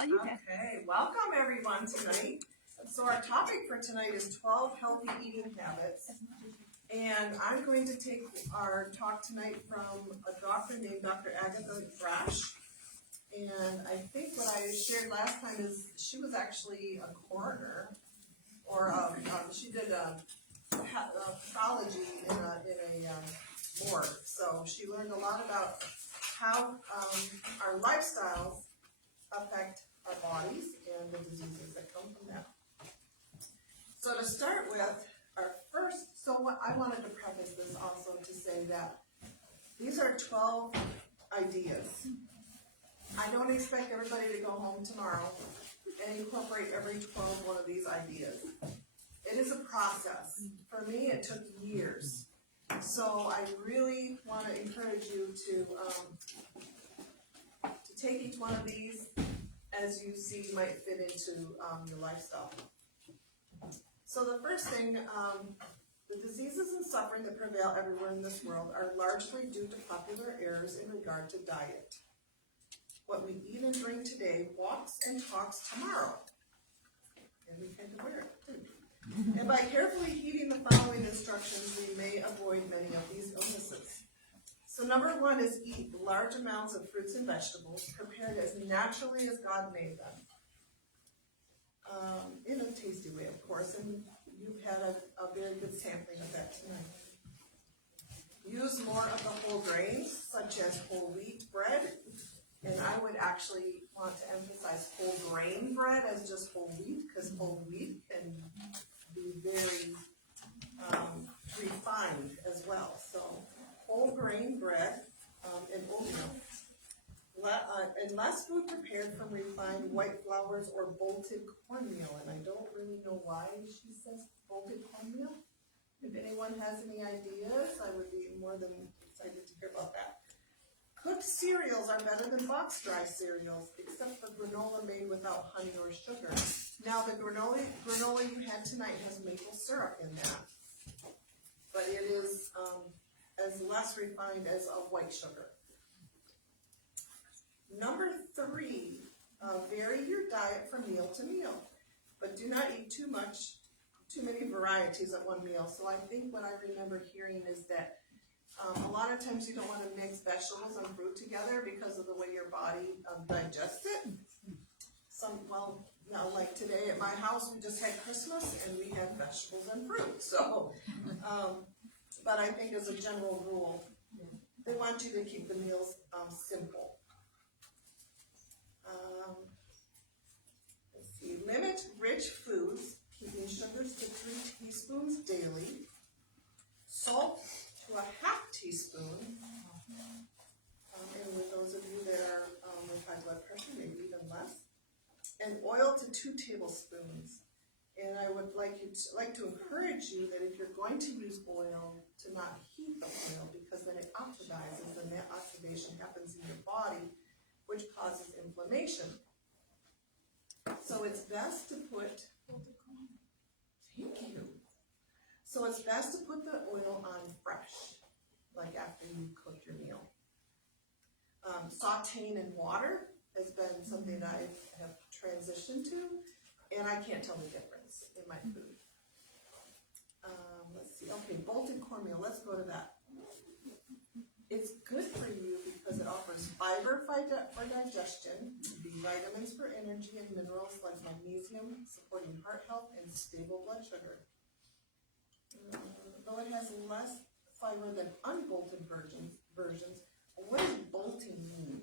Okay, welcome everyone tonight. So our topic for tonight is 12 healthy eating habits. And I'm going to take our talk tonight from a doctor named Dr. Agatha Brash. And I think what I shared last time is she was actually a coroner, or she did pathology in a morgue. So she learned a lot about how our lifestyles affect our bodies and the diseases that come from that. So to start with, what I wanted to preface this also to say that these are 12 ideas. I don't expect everybody to go home tomorrow and incorporate every 12 one of these ideas. It is a process. For me, it took years. So I really want to encourage you to take each one of these as you see might fit into your lifestyle. So the first thing, the diseases and suffering that prevail everywhere in this world are largely due to popular errors in regard to diet. What we eat and drink today walks and talks tomorrow. And we tend to wear it too. And by carefully heeding the following instructions, we may avoid many of these illnesses. So number one is eat large amounts of fruits and vegetables prepared as naturally as God made them. In a tasty way, of course, and you've had a very good sampling of that tonight. Use more of the whole grains, such as whole wheat bread, and I would actually want to emphasize whole grain bread as just whole wheat, because whole wheat can be very refined as well. So whole grain bread and oatmeal. And less food prepared from refined white flours or bolted cornmeal. And I don't really know why she says bolted cornmeal. If anyone has any ideas, I would be more than excited to hear about that. Cooked cereals are better than box dry cereals, except for granola made without honey or sugar. Now the granola you had tonight has maple syrup in that. But it is as less refined as a white sugar. Number three, vary your diet from meal to meal, but do not eat too many varieties at one meal. So I think what I remember hearing is that a lot of times you don't want to mix vegetables and fruit together because of the way your body digests it. Like today at my house, we just had Christmas and we had vegetables and fruit. So, but I think as a general rule, they want you to keep the meals simple. Let's see. Limit rich foods, keeping sugars to 3 teaspoons daily. Salt to a half teaspoon. And with those of you that are with high blood pressure, maybe even less. And oil to 2 tablespoons. And I would like to encourage you that if you're going to use oil, to not heat the oil, because then it oxidizes, and that oxidation happens in your body, which causes inflammation. So it's best to put, thank you. So it's best to put the oil on fresh, like after you cook your meal. Sauteing in water has been something that I have transitioned to, and I can't tell the difference in my food. Let's see, okay, bolted cornmeal, let's go to that. It's good for you because it offers fiber for digestion, B vitamins for energy, and minerals like magnesium, supporting heart health and stable blood sugar. Though it has less fiber than unbolted versions, what does bolting mean?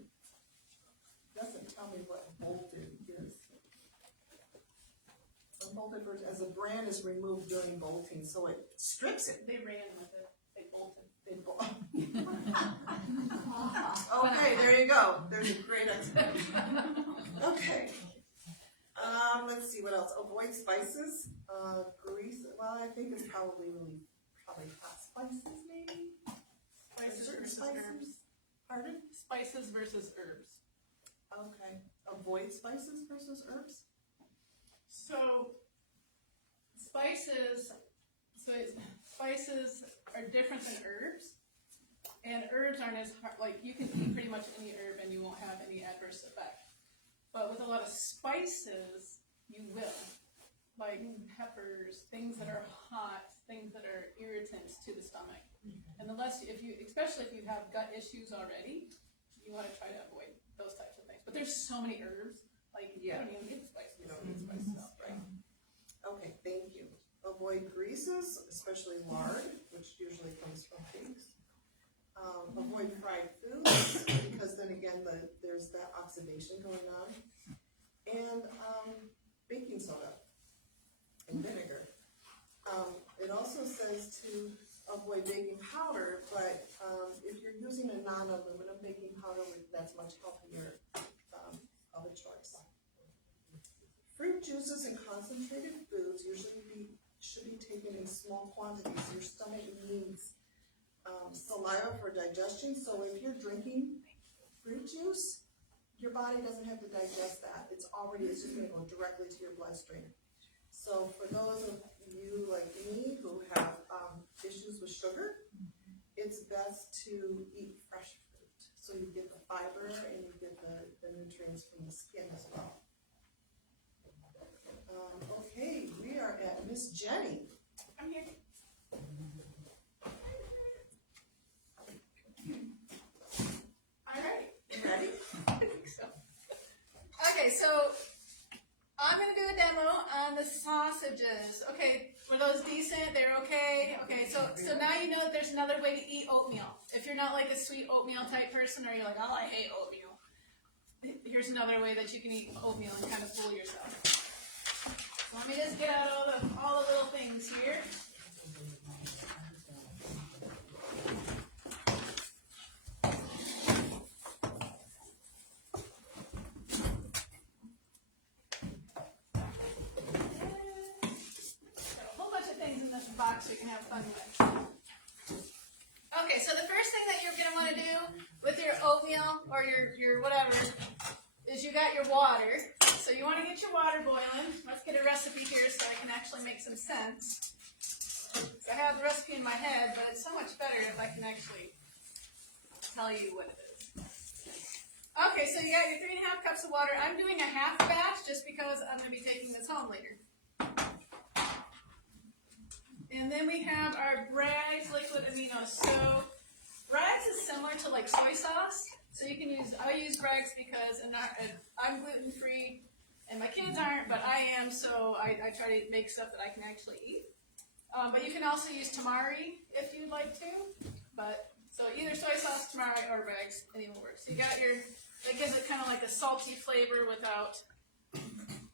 It doesn't tell me what bolted is. Unbolted version, as a bran is removed during bolting, so it strips it. They ran with it. They bolted. Okay, there you go. There's a great explanation. Okay. Let's see what else. Avoid spices. Grease. Well, I think it's probably hot spices, maybe. Spices versus spices. herbs. Pardon? Spices versus herbs. Okay. Avoid spices versus herbs. So spices are different than herbs, and herbs aren't as hard. Like you can eat pretty much any herb and you won't have any adverse effect. But with a lot of spices, you will. Like peppers, things that are hot, things that are irritants to the stomach. And the less, especially if you have gut issues already, you want to try to avoid those types of things. But there's so many herbs, like you don't even need the spices. You don't need the spice stuff, right? Okay, thank you. Avoid greases, especially lard, which usually comes from pigs. Avoid fried foods, because then again, there's that oxidation going on. And baking soda and vinegar. It also says to avoid baking powder, but if you're using a non-aluminum baking powder, that's much healthier of a choice. Fruit juices and concentrated foods should be taken in small quantities. Your stomach needs saliva for digestion, so if you're drinking fruit juice, your body doesn't have to digest that. It's just going to go directly to your bloodstream. So for those of you like me who have issues with sugar, it's best to eat fresh fruit. So you get the fiber and you get the nutrients from the skin as well. Okay, we are at Miss Jenny. I'm here. All right. You ready? I think so. Okay, so I'm going to do a demo on the sausages. Okay, were those decent? They're okay? Okay, so now you know that there's another way to eat oatmeal. If you're not like a sweet oatmeal type person, or you're like, oh, I hate oatmeal, here's another way that you can eat oatmeal and kind of fool yourself. Let me just get out all the little things here. Box you can have fun with. Okay, so the first thing that you're going to want to do with your oatmeal or your whatever is you got your water. So you want to get your water boiling. Let's get a recipe here so I can actually make some sense. I have the recipe in my head, but it's so much better if I can actually tell you what it is. Okay, so you got your 3.5 cups of water. I'm doing a half batch just because I'm going to be taking this home later. And then we have our Bragg's liquid aminos. So Bragg's is similar to like soy sauce. So you can I use Bragg's because I'm gluten free and my kids aren't, but I am, so I try to make stuff that I can actually eat. But you can also use tamari if you'd like to. So either soy sauce, tamari, or Bragg's, any will work. So you got that gives it kind of like a salty flavor without a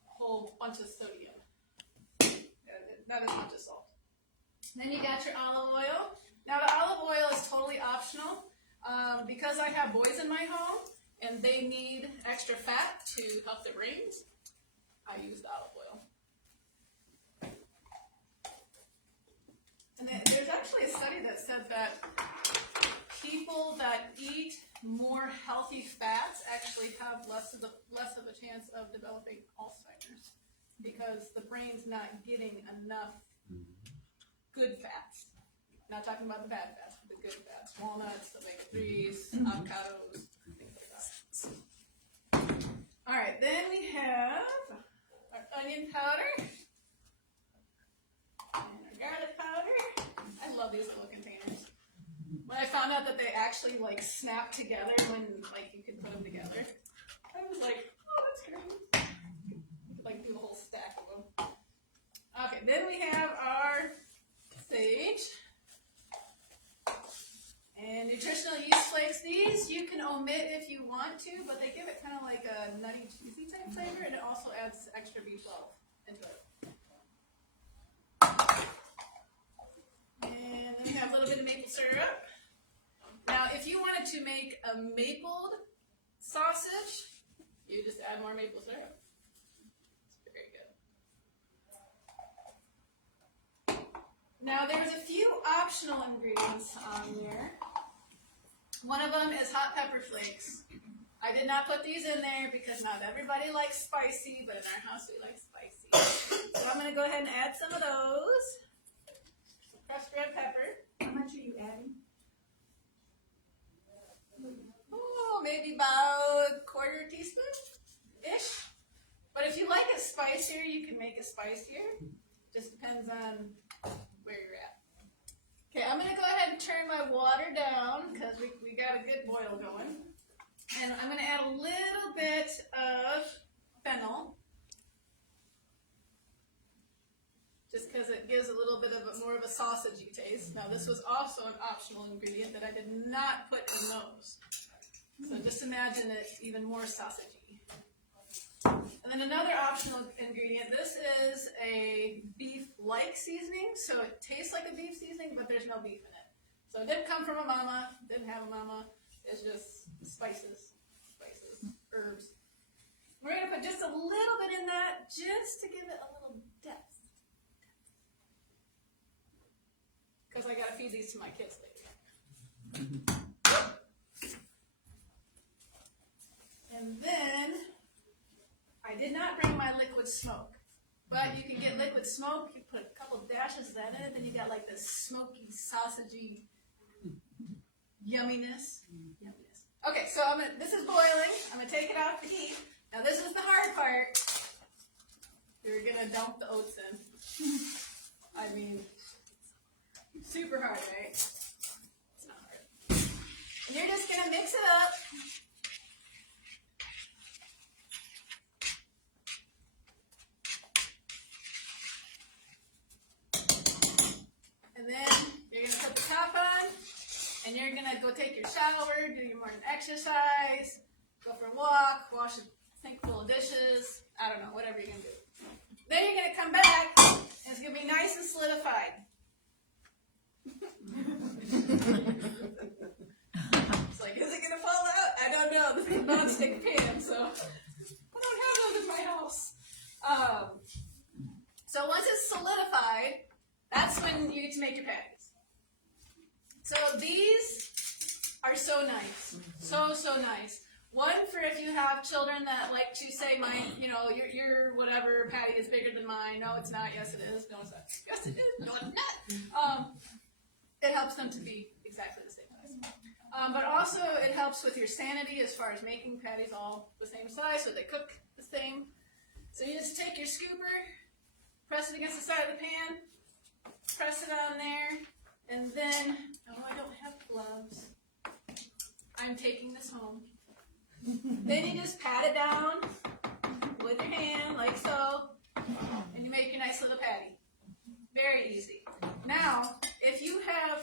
whole bunch of sodium. Not as much as salt. Then you got your olive oil. Now the olive oil is totally optional. Because I have boys in my home and they need extra fat to help their brains, I use the olive oil. And there's actually a study that said that people that eat more healthy fats actually have less of a chance of developing Alzheimer's because the brain's not getting enough good fats. Not talking about the bad fats, but the good fats. Walnuts, omega-3s, avocados, things like that. Alright, then we have our onion powder and our garlic powder. I love these little containers. When I found out that they actually like snap together when like you can put them together, I was like, oh, that's great. You could like do a whole stack of them. Okay, then we have our sage and nutritional yeast flakes. These you can omit if you want to, but they give it kind of like a nutty, cheesy type flavor, and it also adds extra B12 into it. And then we have a little bit of maple syrup. Now, if you wanted to make a mapled sausage, you just add more maple syrup. It's very good. Now, there's a few optional ingredients on here. One of them is hot pepper flakes. I did not put these in there because not everybody likes spicy, but in our house we like spicy. So I'm going to go ahead and add some of those. Crushed red pepper. How much are you adding? Oh, maybe about a quarter teaspoon. ish. But if you like it spicier, you can make it spicier. Just depends on where you're at. Okay, I'm gonna go ahead and turn my water down because we got a good boil going. And I'm gonna add a little bit of fennel. Just because it gives a little bit of more of a sausagey taste. Now this was also an optional ingredient that I did not put in those. So just imagine it even more sausagey. And then another optional ingredient, this is a beef-like seasoning, so it tastes like a beef seasoning, but there's no beef in it. So it didn't come from a mama, didn't have a mama, it's just spices, herbs. We're gonna put just a little bit in that, just to give it a little depth. Because I gotta feed these to my kids later. And then, I did not bring my liquid smoke, but you can get liquid smoke, you put a couple dashes of that in it, then you got like this smoky, sausagey yumminess. Okay, so this is boiling, I'm gonna take it off the heat. Now this is the hard part. You're gonna dump the oats in. I mean, super hard, right? It's not hard. And you're just gonna mix it up. And then you're going to put the top on, and you're going to go take your shower, do your morning exercise, go for a walk, wash a sink full of dishes, I don't know, whatever you're going to do. Then you're going to come back, and it's going to be nice and solidified. It's like, is it going to fall out? I don't know. This is a non-stick pan, so I don't have those in my house. So once it's solidified, that's when you get to make your patties. So these are so nice. So nice. One for if you have children that like to say, mine, your whatever patty is bigger than mine. No, it's not. Yes, it is. No, it's not. Yes, it is. No, it's not. It helps them to be exactly the same size. But also it helps with your sanity as far as making patties all the same size so they cook the same. So you just take your scooper, press it against the side of the pan, press it on there, and then, oh, I don't have gloves. I'm taking this home. Then you just pat it down with your hand, like so, and you make your nice little patty. Very easy. Now, if you have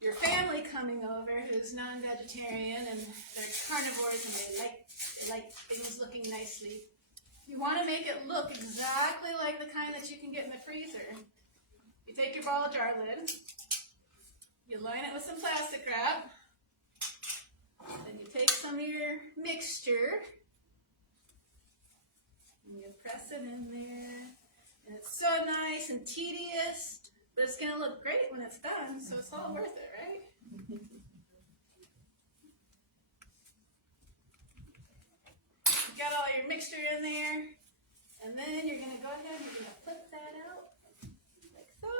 your family coming over who's non-vegetarian and they're carnivores and they like things looking nicely, you want to make it look exactly like the kind that you can get in the freezer. You take your ball jar lid, you line it with some plastic wrap, then you take some of your mixture, and you press it in there, and it's so nice and tedious, but it's going to look great when it's done, so it's all worth it, right? You got all your mixture in there, and then you're going to go ahead and you're going to flip that out. So,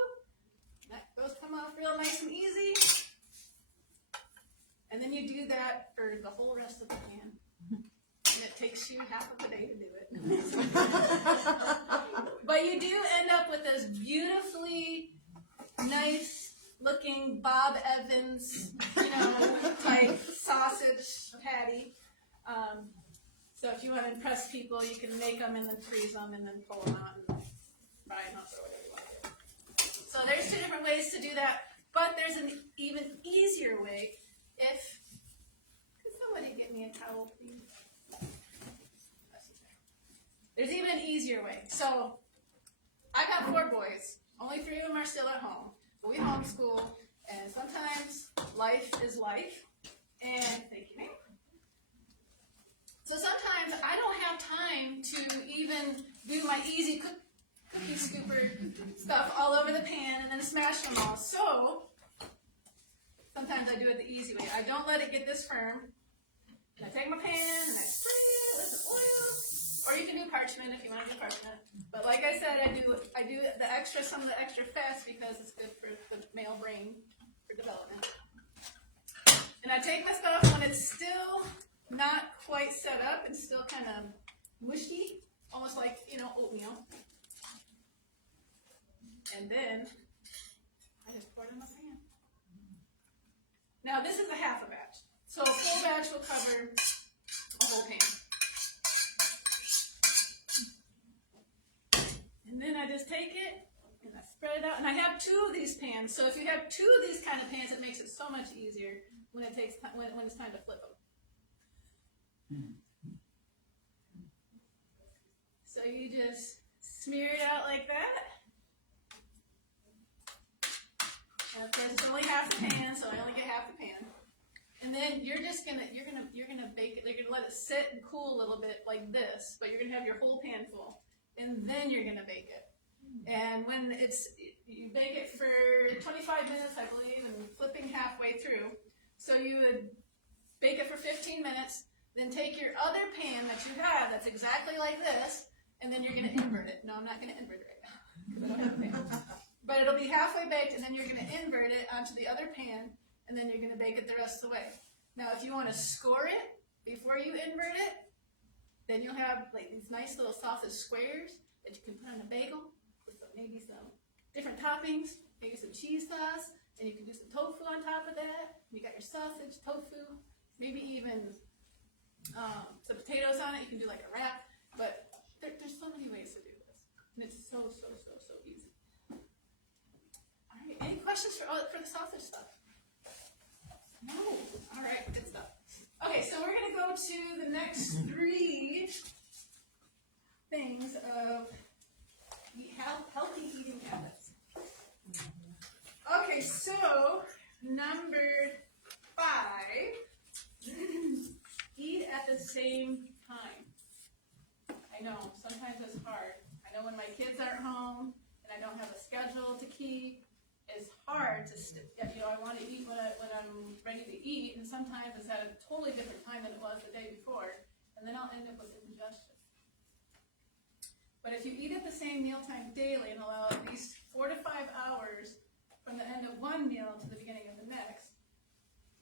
those come off real nice and easy. And then you do that for the whole rest of the pan. And it takes you half of the day to do it. But you do end up with this beautifully nice looking Bob Evans, type sausage patty. So if you want to impress people, you can make them and then freeze them and then pull them out and fry them up or whatever you want to do. So there's two different ways to do that, but there's an even easier way. Could somebody get me a towel, please? There's even an easier way. So I've got 4 boys. Only 3 of them are still at home. But we homeschool, and sometimes life is life. And thank you, ma'am. So sometimes I don't have time to even do my easy cookie scooper stuff all over the pan and then smash them all. So sometimes I do it the easy way. I don't let it get this firm. And I take my pan and I spray it with some oil. Or you can do parchment if you want to do parchment. But like I said, I do some of the extra fats because it's good for the male brain for development. And I take my stuff when it's still not quite set up and still kind of mushy, almost like, oatmeal. And then I just pour it in my pan. Now this is a half a batch. So a full batch will cover a whole pan. And then I just take it and I spread it out. And I have 2 of these pans. So if you have 2 of these kind of pans, it makes it so much easier when it takes time, when it's time to flip them. So you just smear it out like that. And of course it's only half the pan, so I only get half the pan. And then you're gonna bake it. You're gonna let it sit and cool a little bit like this, but you're gonna have your whole pan full. And then you're gonna bake it. And when you bake it for 25 minutes, I believe, and flipping halfway through. So you would bake it for 15 minutes, then take your other pan that you have that's exactly like this, and then you're gonna invert it. No, I'm not gonna invert it right now, because I don't have a pan. But it'll be halfway baked, and then you're gonna invert it onto the other pan, and then you're gonna bake it the rest of the way. Now, if you wanna score it before you invert it, then you'll have like these nice little sausage squares that you can put on a bagel with maybe some different toppings, maybe some cheese sauce, and you can do some tofu on top of that. You got your sausage, tofu, maybe even some potatoes on it. You can do like a wrap, but there's so many ways to do this, and it's so easy. All right, any questions for the sausage stuff? No. All right, good stuff. Okay, so we're going to go to the next 3 things of healthy eating habits. Okay, so number 5, eat at the same time. I know, sometimes it's hard. I know when my kids aren't home and I don't have a schedule to keep, it's hard to, I want to eat when I'm ready to eat, and sometimes it's at a totally different time than it was the day before, and then I'll end up with indigestion. But if you eat at the same mealtime daily and allow at least 4 to 5 hours from the end of one meal to the beginning of the next,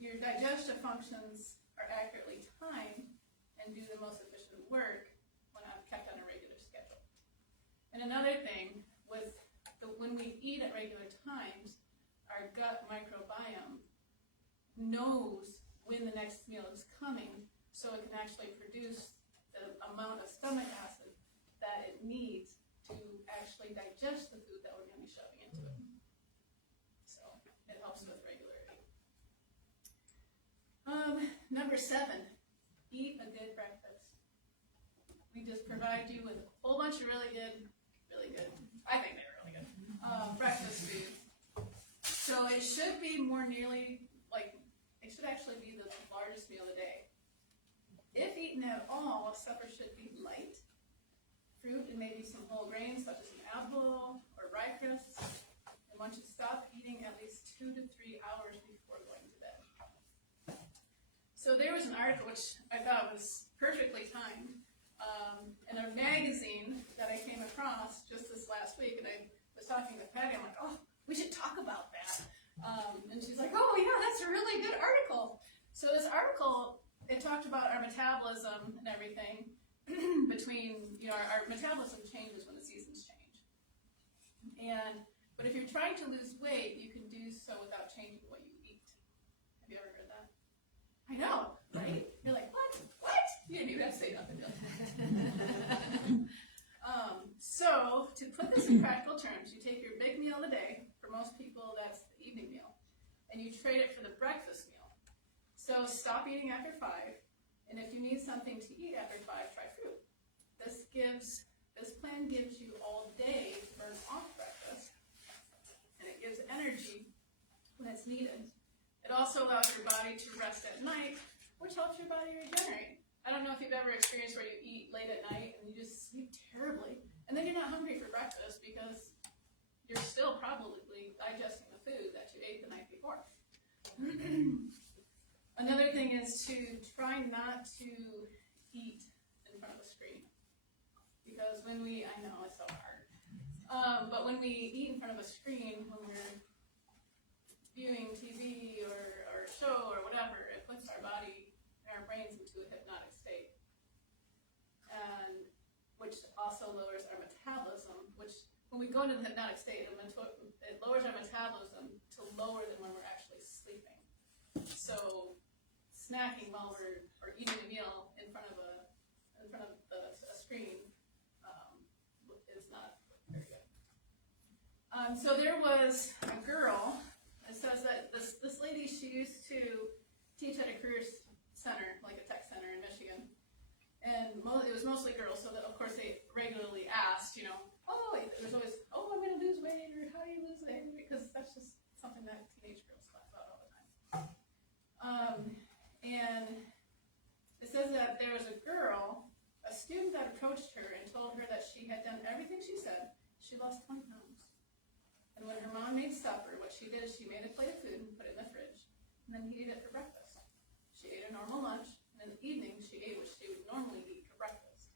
your digestive functions are accurately timed and do the most efficient work when I'm kept on a regular schedule. And another thing, when we eat at regular times, our gut microbiome knows when the next meal is coming, so it can actually produce the amount of stomach acid that it needs to actually digest the food that we're going to be shoving into it. So it helps with regularity. Number 7, eat a good breakfast. We just provide you with a whole bunch of really good, I think they're really good, breakfast food. So it should be more nearly, it should actually be the largest meal of the day. If eaten at all, supper should be light. Fruit and maybe some whole grains such as an apple or rye crisps. And one should stop eating at least 2 to 3 hours before going to bed. So there was an article which I thought was perfectly timed in a magazine that I came across just this last week, and I was talking to Patty. I'm like, oh, we should talk about that. And she's like, oh yeah, that's a really good article. So this article, it talked about our metabolism and everything between, our metabolism changes when the seasons change. But if you're trying to lose weight, you can do so without changing what you eat. Have you ever heard that? I know, right? You're like, what? You didn't even have to say nothing. So to put this in practical terms, you take your big meal of the day. For most people, that's the evening meal, and you trade it for the breakfast meal. So stop eating after 5, and if you need something to eat after 5, try fruit. This plan gives you all day to burn off breakfast, and it gives energy when it's needed. It also allows your body to rest at night, which helps your body regenerate. I don't know if you've ever experienced where you eat late at night and you just sleep terribly, and then you're not hungry for breakfast because you're still probably digesting the food that you ate the night before. Another thing is to try not to eat in front of a screen, because I know it's so hard, but when we eat in front of a screen, when we're viewing TV or a show or whatever, it puts our body and our brains into a which also lowers our metabolism, which when we go into the hypnotic state, it lowers our metabolism to lower than when we're actually sleeping. So snacking while we're or eating a meal in front of a screen is not very good. So there was a girl. It says that this lady, she used to teach at a career center, like a tech center in Michigan, and it was mostly girls. So that, of course, they regularly asked, you know, it was always, I'm going to lose weight, or how do you lose weight? Because that's just something that teenage girls talk about all the time. And it says that there was a girl, a student that approached her and told her that she had done everything she said. She lost 20 pounds. And when her mom made supper, what she did is she made a plate of food and put it in the fridge, and then he ate it for breakfast. She ate a normal lunch, and in the evening she ate what she would normally eat for breakfast.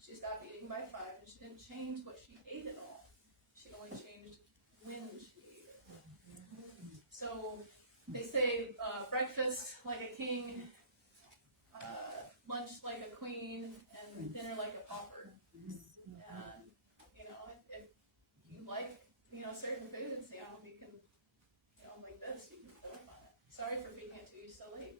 She stopped eating by 5, and she didn't change what she ate at all. She only changed when she ate it. So they say breakfast like a king, lunch like a queen, and dinner like a pauper. And, you know, if you like, you know, certain foods, you know, you can, you know, like this, you can throw up on it. Sorry for feeding it to you so late.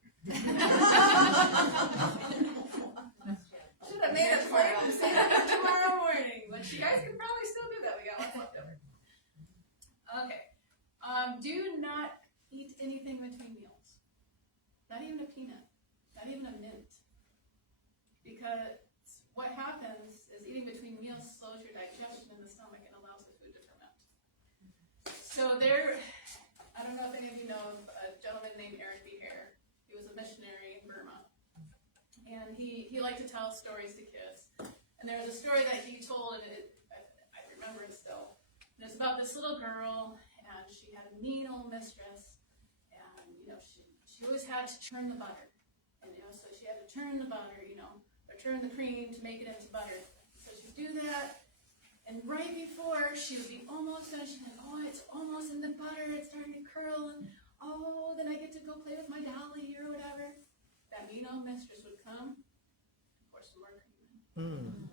Should have made a plate and save it tomorrow morning. But you guys can probably still do that. We got lots left over. Okay. Do not eat anything between meals. Not even a peanut. Not even a mint. Because what happens is eating between meals slows your digestion in the stomach and allows the food to ferment. So I don't know if any of you know of a gentleman named Aaron B. Hare. He was a missionary in Burma. And he liked to tell stories to kids. And there was a story that he told, and I remember it still. And it's about this little girl, and she had a mean old mistress. And, you know, she always had to churn the butter. And, you know, so she had to churn the butter, you know, or turn the cream to make it into butter. So she'd do that. And right before she would be almost done, she'd be like, it's almost in the butter, it's starting to curl, and then I get to go play with my dolly or whatever. That mean old mistress would come, pour some more cream in.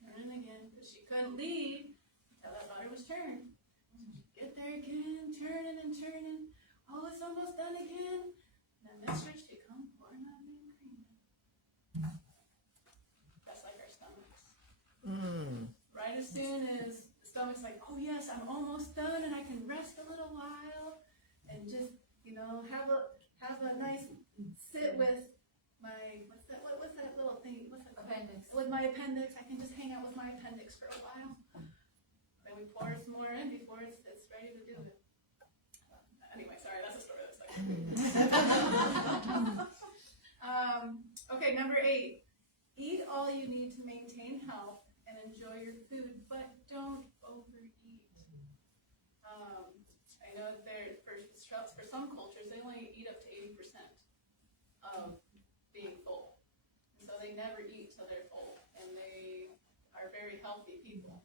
Churn again, because she couldn't leave until that butter was churned. Get there again, turning and turning. It's almost done again. And that mistress, she come pouring that damn cream in. That's like our stomachs. Right as soon as the stomach's like, yes, I'm almost done and I can rest a little while and just, you know, have a nice sit with my, what's that little thing, appendix. With my appendix, I can just hang out with my appendix for a while. Then we pour some more in before it's ready to do it. Anyway, sorry, that's a story that's like. Okay, number 8. Eat all you need to maintain health and enjoy your food, but don't overeat. I know that for some cultures, they only eat up to 80% of being full. And so they never eat till they're full, and they are very healthy people.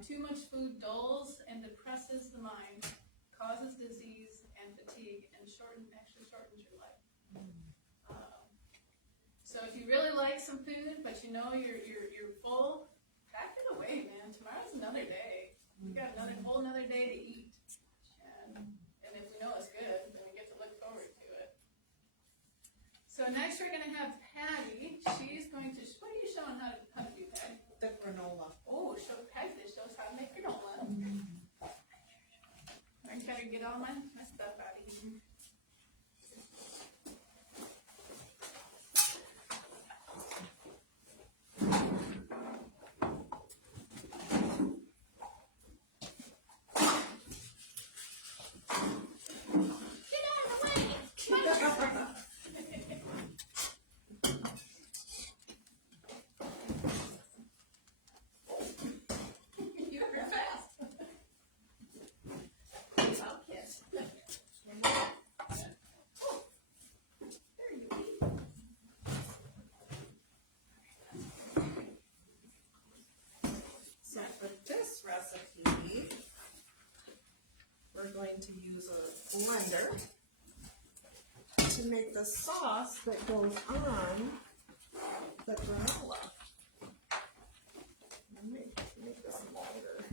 Too much food dulls and depresses the mind, causes disease and fatigue, and actually shortens your life. So if you really like some food, but you know you're full, pack it away, man. Tomorrow's another day. We got whole another day to eat. And if we know it's good, then we get to look forward to it. So next we're going to have Patty. She's going to, what are you showing how to do, Patty? The granola. Oh, Patty shows how to make granola. I gotta get all my stuff out of here. We're going to use a blender to to make the sauce that goes on the granola. Make this longer.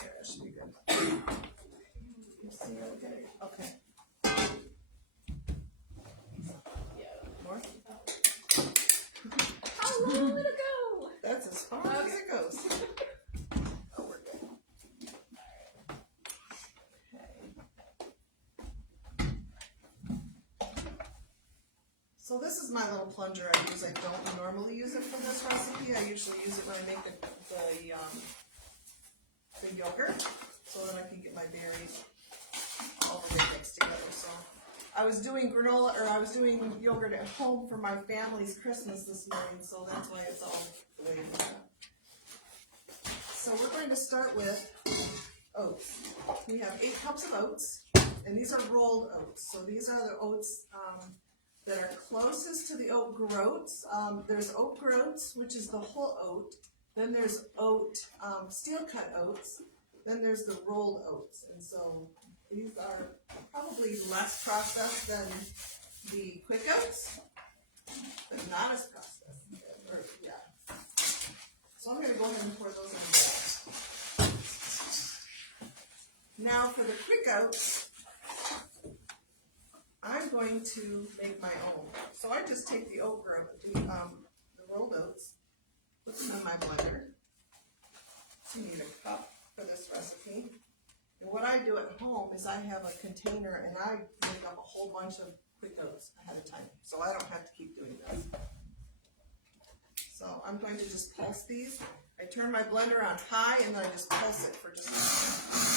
There, that should be good. You see okay? Okay. More? How long will it go? That's as far as it goes. Oh, we're good. Okay. So this is my little plunger I use. I don't normally use it for this recipe. I usually use it when I make the yogurt, so that I can get my berries all the way mixed together. So I was doing granola, or I was doing yogurt at home for my family's Christmas this morning, so that's why it's all the way it's done. So we're going to start with oats. We have 8 cups of oats, and these are rolled oats. So these are the oats that are closest to the oat groats. There's oat groats, which is the whole oat. Then there's oat, steel cut oats. Then there's the rolled oats. And so these are probably less processed than the quick oats, but not as processed. Or, yeah. So I'm going to go ahead and pour those in the bowl. Now for the quick oats, I'm going to make my own. So I just take the oat groat, the rolled oats, put them in my blender. So you need a cup for this recipe. And what I do at home is I have a container and I make up a whole bunch of quick oats ahead of time. So I don't have to keep doing this. So I'm going to just pulse these. I turn my blender on high and then I just pulse it for just a second.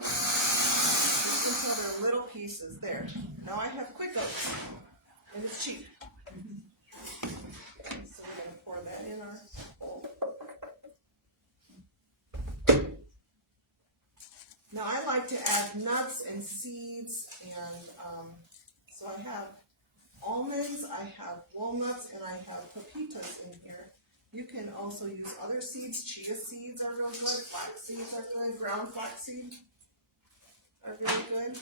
Just until they're little pieces. There. Now I have quick oats. And it's cheap. So we're going to pour that in our bowl. Now I like to add nuts and seeds, and so I have almonds, I have walnuts, and I have pepitas in here. You can also use other seeds. Chia seeds are real good, flax seeds are good, ground flax seeds are really good.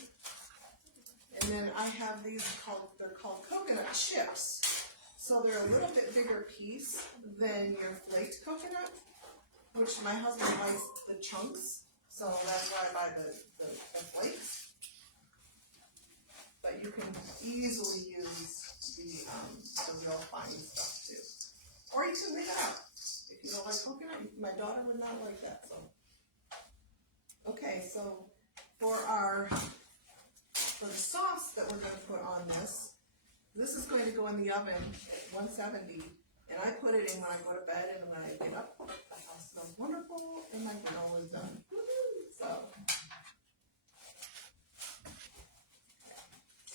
And then I have these they're called coconut chips. So they're a little bit bigger piece than your flaked coconut, which my husband likes the chunks. So that's why I buy the flakes. But you can easily use the real fine stuff too. Or you can leave it out. If you don't like coconut, my daughter would not like that. So okay, so for the sauce that we're going to put on this is going to go in the oven at 170. And I put it in when I go to bed, and when I get up, the house smells wonderful, and my granola is done. So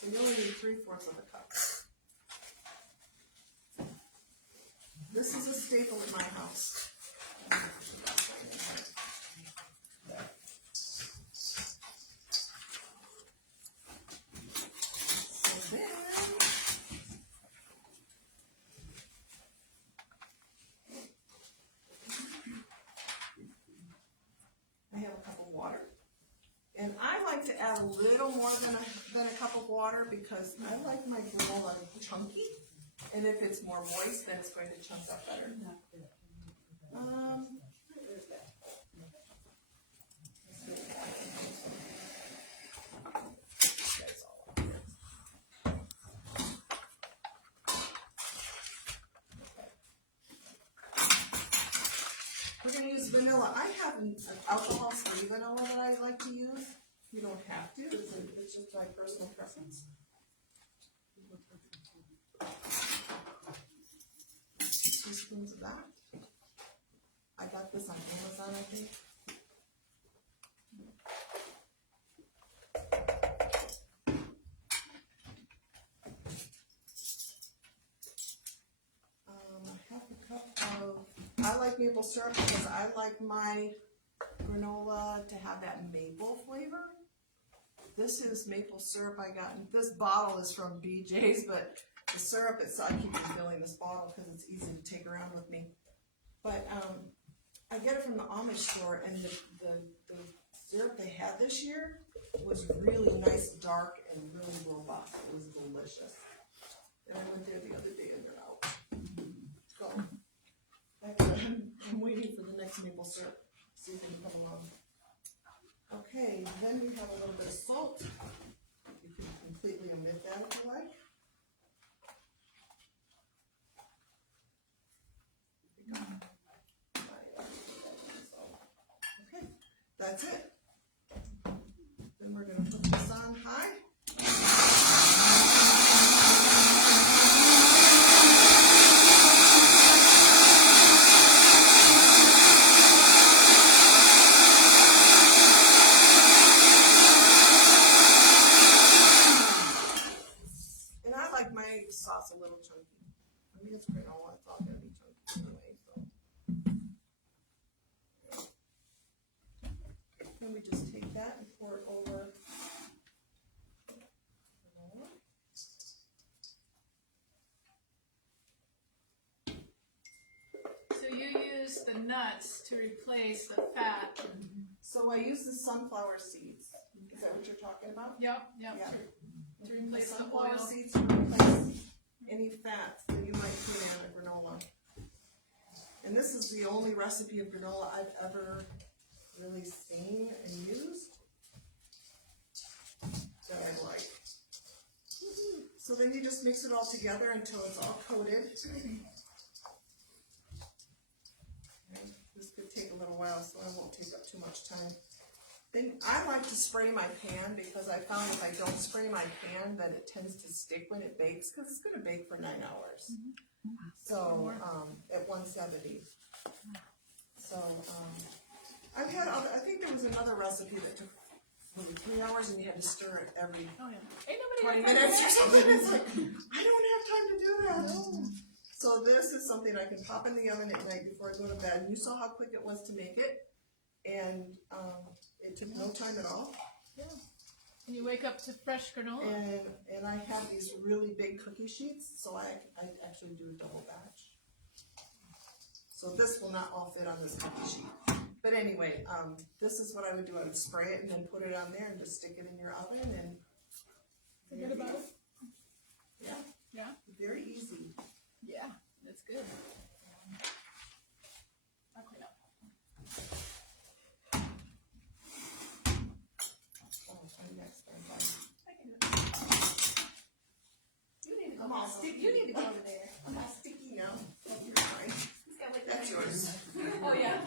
you only need 3/4 of a cup. This is a staple in my house. So then, I have a cup of water. And I like to add a little more than a cup of water because I like my granola chunky. And if it's more moist, then it's going to chunk up better. We're going to use vanilla. I have an alcohol-free vanilla that I like to use. You don't have to. It's just my personal preference. 2 teaspoons of that. I got this on Amazon, I think. Half a cup of, I like maple syrup because I like my granola to have that maple flavor. This is maple syrup I got. This bottle is from BJ's, but the syrup itself, I keep refilling this bottle because it's easy to take around with me. But I get it from the Amish store, and the the syrup they had this year was really nice, dark, and really robust. It was delicious. And I went there the other day and they're out. So, I'm waiting for the next maple syrup, see if it can come along. Okay, then we have a little bit of salt. You can completely omit that if you like. Okay, that's it. Then we're going to put this on high. And I like my sauce a little chunky. I mean, it's granola, it's all going to be chunky anyway, so. Then we just take that and pour it over. So you use the nuts to replace the fat. So I use the sunflower seeds. Is that what you're talking about? Yep. Yeah. To replace the Sunflower oil. seeds to replace any fats that you might put in a granola. And this is the only recipe of granola I've ever really seen and used that I like. So then you just mix it all together until it's all coated. Okay. This could take a little while, so I won't take up too much time. Then I like to spray my pan because I found if I don't spray my pan that it tends to stick when it bakes because it's going to bake for 9 hours. So at 170. So I've had other, I think there was another recipe that took maybe 3 hours and you had to stir it every Oh yeah. Ain't 20 nobody minutes or something. It's like, I don't have time to do that. So this is something I can pop in the oven at night before I go to bed. You saw how quick it was to make it. And it took no time at all. Yeah. And you wake up to fresh granola. And I have these really big cookie sheets, so I actually do a double batch. So this will not all fit on this cookie sheet. But anyway, this is what I would do. I would spray it and then put it on there and just stick it in your oven and Forget about it. Yeah, Yeah. very easy. Yeah. That's good. I'll clean up. Oh, I'm next. I'm fine. I can do it. You need to go. I'm all You need to go over there. I'm all sticky now. Oh, you're fine. He's got like That's yours. Oh yeah.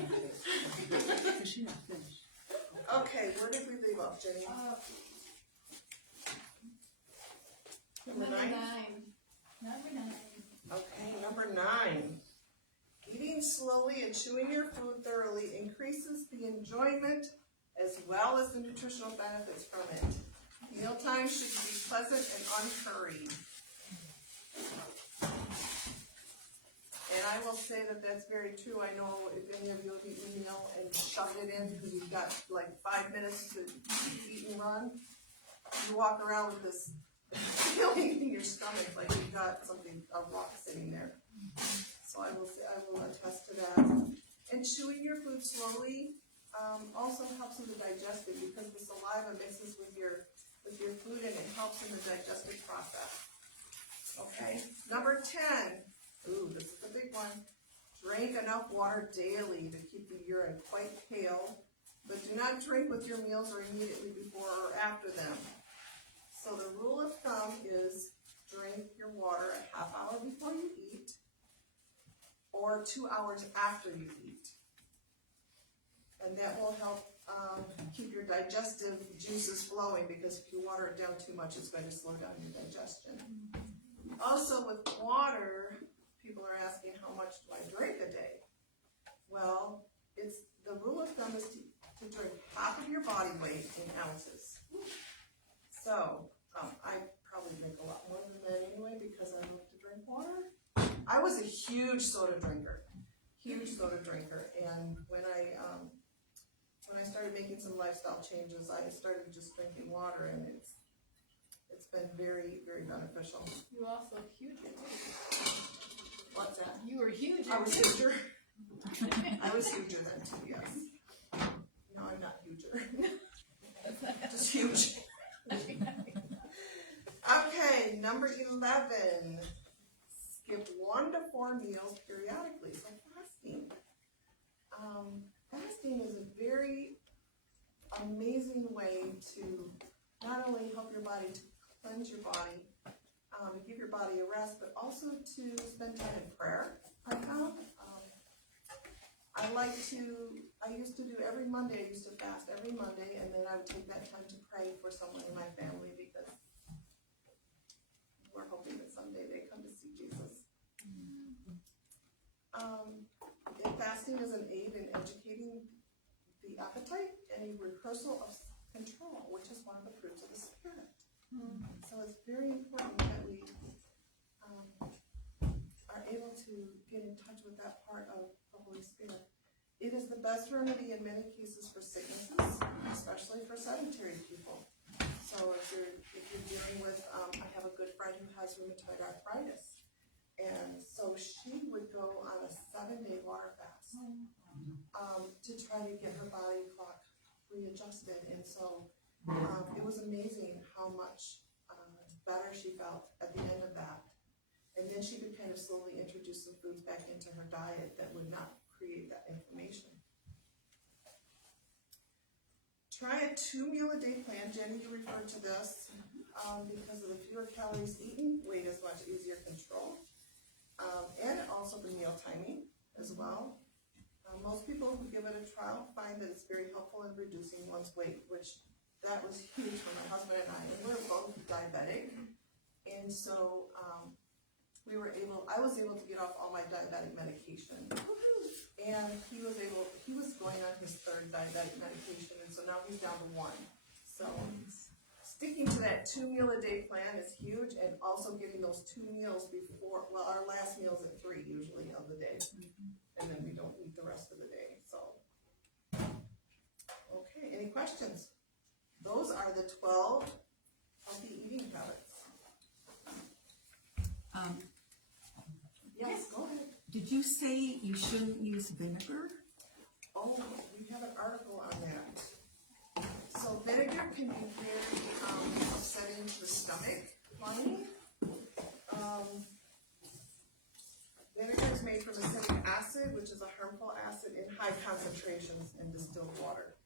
Okay, where did we leave off, Jenny? Number 9? Number 9. Okay, number 9. Eating slowly and chewing your food thoroughly increases the enjoyment as well as the nutritional benefits from it. Mealtime should be pleasant and unhurried. And I will say that that's very true. I know if any of you have eaten a meal and shoved it in because you've got like 5 minutes to eat and run, you walk around with this feeling in your stomach like you've got something, a rock sitting there. So I will attest to that. And chewing your food slowly also helps in the digestion because the saliva mixes with your food and it helps in the digestive process. Okay, number 10. Ooh, this is the big one. Drink enough water daily to keep the urine quite pale, but do not drink with your meals or immediately before or after them. So the rule of thumb is drink your water a half hour before you eat or 2 hours after you eat. And that will help keep your digestive juices flowing because if you water it down too much, it's going to slow down your digestion. Also with water, people are asking how much do I drink a day? Well, the rule of thumb is to drink half of your body weight in ounces. So, I probably drink a lot more than that anyway because I love to drink water. I was a huge soda drinker, and when I started making some lifestyle changes, I started just drinking water, and it's been very, very beneficial. You were also huge at it. What's that? You were huge I at was it. huger. I was huger then too, yes. No, I'm not huger. Just huge. Okay, number 11. Skip 1 to 4 meals periodically. So fasting. Fasting is a very amazing way to not only help your body to cleanse your body, give your body a rest, but also to spend time in prayer. I found. I used to do every Monday, I used to fast every Monday, and then I would take that time to pray for someone in my family because we're hoping that someday they come to see Jesus. Fasting is an aid in educating the appetite and a rehearsal of control, which is one of the fruits of the Spirit. So it's very important that we are able to get in touch with that part of the Holy Spirit. It is the best remedy in many cases for sicknesses, especially for sedentary people. So if you're dealing with, I have a good friend who has rheumatoid arthritis, and so she would go on a 7-day water fast to try to get her body clock readjusted. And so it was amazing how much better she felt at the end of that. And then she could kind of slowly introduce some foods back into her diet that would not create that inflammation. Try a 2-meal-a-day plan. Jenny, you referred to this. Because of the fewer calories eaten, weight is much easier controlled. And also the meal timing as well. Most people who give it a trial find that it's very helpful in reducing one's weight, which that was huge for my husband and I. And we're both diabetic. And so I was able to get off all my diabetic medication. And he was going on his 3rd diabetic medication, and so now he's down to 1. So sticking to that 2-meal-a-day plan is huge, and also getting those 2 meals before, well, our last meal is at 3 usually of the day, and then we don't eat the rest of the day. So, okay, any questions? Those are the 12 healthy eating habits. Yes, go ahead. Did you say you shouldn't use vinegar? Oh, we have an article on that. So vinegar can be very upsetting to the stomach. Vinegar is made from acetic acid, which is a harmful acid in high concentrations in distilled water.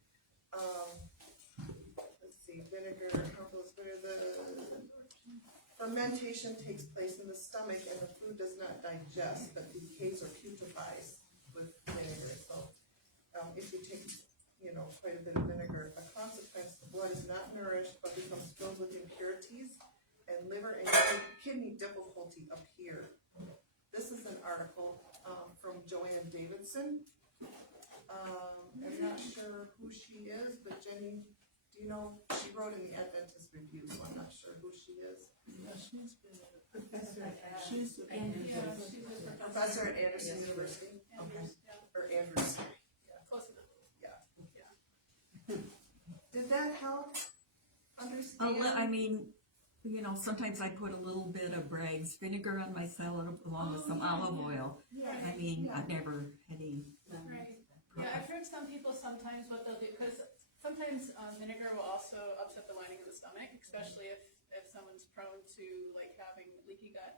Let's see, vinegar, harmful is the fermentation takes place in the stomach, and the food does not digest, but decays or putrefies with vinegar. So if you take, quite a bit of vinegar, a consequence, the blood is not nourished, but becomes filled with impurities, and liver and kidney difficulty appear. This is an article from Joanne Davidson. I'm not sure who she is, but Jenny, do you know? She wrote in the Adventist Review, so I'm not sure who she is. She's Professor at Anderson University. Okay. Or Andrews. Yeah. Did that help understand? Sometimes I put a little bit of Bragg's vinegar on my salad along with some olive oil. I've never had any. Right. Yeah, I've heard some people sometimes what they'll do, because sometimes vinegar will also upset the lining of the stomach, especially if someone's prone to having leaky gut.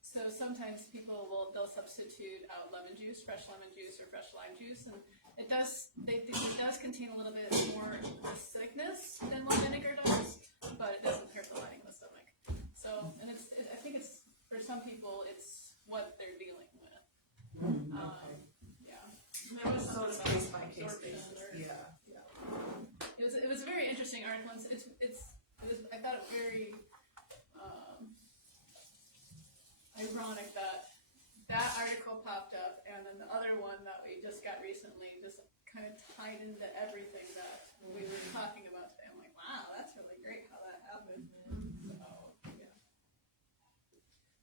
So sometimes they'll substitute out lemon juice, fresh lemon juice or fresh lime juice, and it does contain a little bit more acidness than what vinegar does, but it doesn't hurt the lining of the stomach. So, and I think it's for some people it's what they're dealing with. So it's case by case basis. Yeah. It was a very interesting article. I thought it very ironic that article popped up, and then the other one that we just got recently just kind of tied into everything that we were talking about today. I'm like, wow, that's really great how that happened.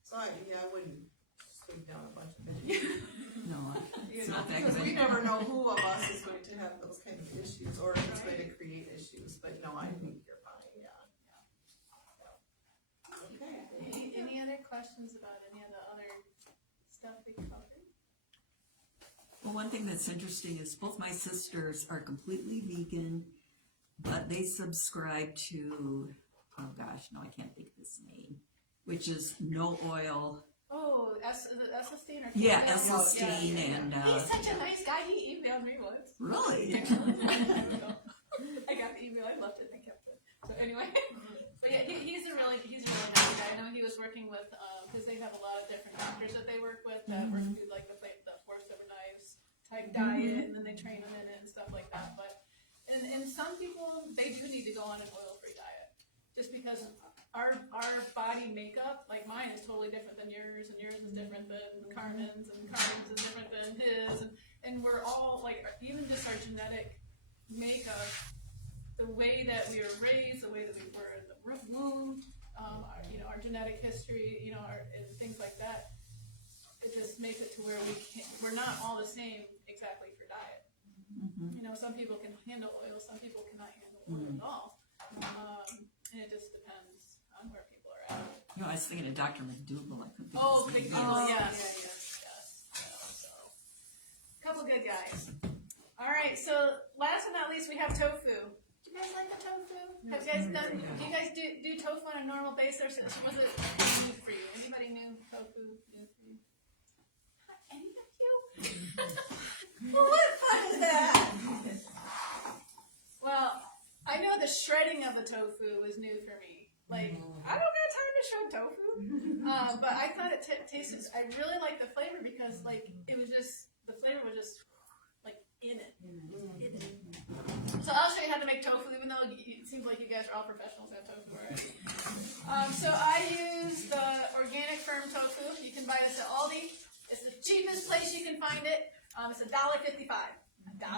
So I wouldn't sweep down a bunch of it. No, it's not that Because we good. never know who of us is going to have those kind of issues, or if it's going to create issues. But no, I think you're fine. Yeah. Okay. Any other questions about any of the other stuff we covered? Well, one thing that's interesting is both my sisters are completely vegan, but they subscribe to, oh gosh, no, I can't think of his name, which is no oil. Oh, is it Esselstyn or? Yeah, Yeah, Esselstyn yeah. and, He's such a nice guy. He emailed me once. really? I got the email. I left it and I kept it. So anyway, but yeah, he's a really nice guy. I know he was working with because they have a lot of different doctors that they work with that work through like the force over knives type diet, and then they train them in it and stuff like that. But and some people they do need to go on an oil-free diet just because our body makeup, like mine, is totally different than yours, and yours is different than Carmen's, and Carmen's is different than his, and we're all like even just our genetic makeup, the way that we were raised, the way that we were in the womb, our genetic history, and things like that. It just makes it to where we're not all the same exactly for diet. Some people can handle oil, some people cannot handle oil at all, and it just depends on where people are at. I was thinking of Dr. McDougall. I couldn't think Oh, of his name. yes. So, couple good guys. All right, so last but not least, we have tofu. Do you guys like the tofu? Have you guys done? Do you guys do tofu on a normal basis? Was it new for you? Anybody new tofu? New for you? Any of you? Well, what fun is that? Well, I know the shredding of the tofu is new for me. Like, I don't got time to shred tofu, but I thought it tasted. I really liked the flavor because, like, it was just the flavor was just like in it. So I'll show you how to make tofu, even though it seems like you guys are all professionals at tofu already. So I use the organic firm tofu. You can buy this at Aldi. It's the cheapest place you can find it. It's $1.55. $1.55.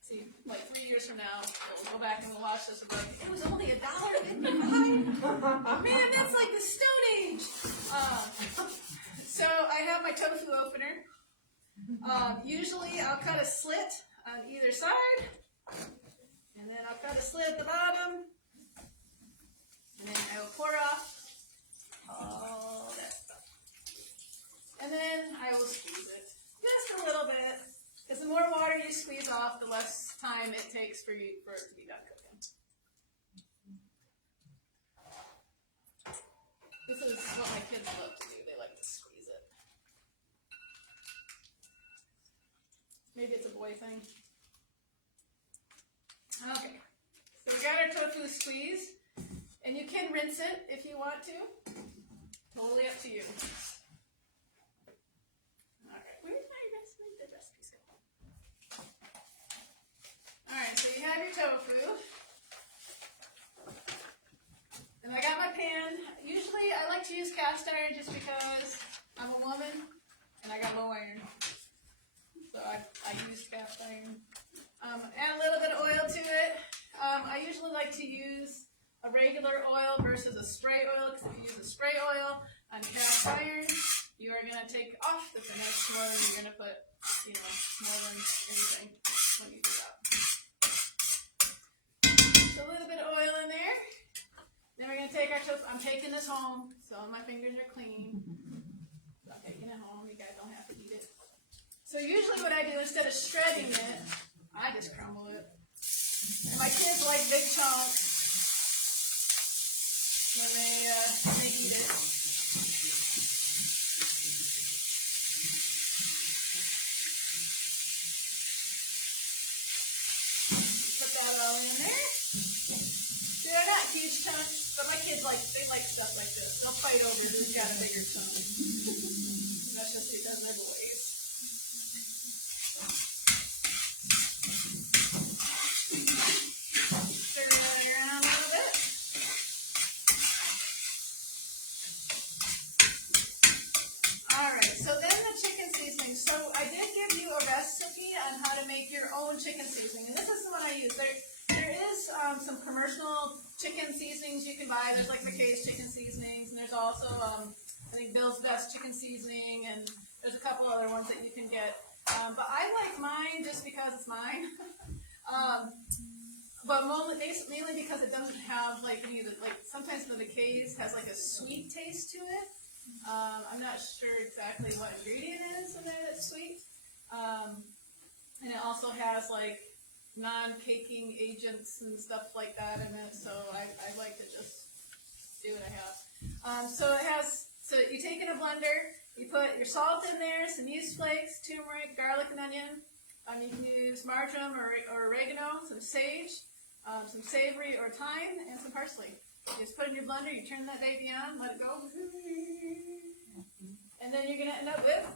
See, like 3 years from now, we'll go back and we'll watch this and be like, it was only $1.55. Man, that's like the Stone Age. So I have my tofu opener. Usually I'll cut a slit on either side, and then I'll cut a slit at the bottom, and then I will pour off all that stuff. And then I will squeeze it just a little bit, because the more water you squeeze off, the less time it takes for it to be done cooking. This is what my kids love to do. They like to squeeze it. Maybe it's a boy thing. Okay, so we got our tofu squeezed, and you can rinse it if you want to. Totally up to you. Okay, where's my recipe? The recipe's going. All right, so you have your tofu, and I got my pan. Usually, I like to use cast iron just because I'm a woman and I got low iron. So I use cast iron. Add a little bit of oil to it. I usually like to use a regular oil versus a spray oil, because if you use a spray oil on cast iron, you are going to take off the finish more than you're going to put, more than anything when you do that. So a little bit of oil in there. Then we're going to take our tofu. I'm taking this home, so my fingers are clean. So I'm taking it home. You guys don't have to eat it. So usually what I do, instead of shredding it, I just crumble it. And my kids like big chunks when they eat it. Put that all in there. See, they're not huge chunks, but my kids they like stuff like this. They'll fight over who's got a bigger chunk. That's just because they're boys. Stir it around a little bit. Alright, so then the chicken seasoning. So I did give you a recipe on how to make your own chicken seasoning, and this is the one I use. There is some commercial chicken seasonings you can buy. There's like McKay's chicken seasonings, and there's also I think Bill's Best chicken seasoning, and there's a couple other ones that you can get. But I like mine just because it's mine. But mainly because it doesn't have any of the, sometimes the McKay's has a sweet taste to it. I'm not sure exactly what ingredient it is in there that's sweet. And it also has like non-caking agents and stuff like that in it, so I like to just do what I have. So you take in a blender, you put your salt in there, some yeast flakes, turmeric, garlic and onion. You can use marjoram or oregano, some sage, some savory or thyme, and some parsley. You just put it in your blender, you turn that baby on, let it go. And then you're gonna end up with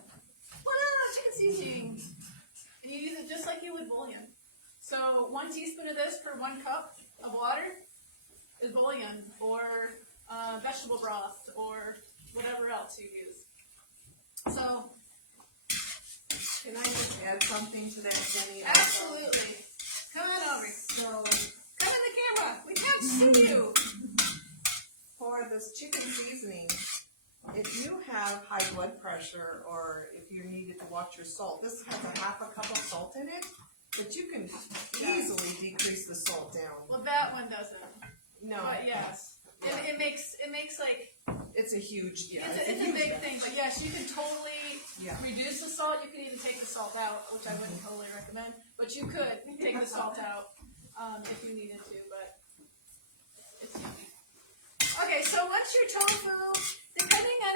chicken seasoning. And you use it just like you would bouillon. So 1 teaspoon of this per 1 cup of water is bouillon, or vegetable broth, or whatever else you use. So, Can I just add something to that, Jenny? absolutely. Come on over. So, Come in the camera. We can't see you. for this chicken seasoning, if you have high blood pressure or if you needed to watch your salt, this has a half a cup of salt in it, but you can easily decrease the salt down. Well, that one doesn't. No, But yes, it makes like it's a huge, it's a huge big difference. thing. But yes, you can totally Yeah. reduce the salt. You can even take the salt out, which I wouldn't totally recommend. But you could take the salt out if you needed to. But it's yummy. Okay, so what's your tofu? Depending on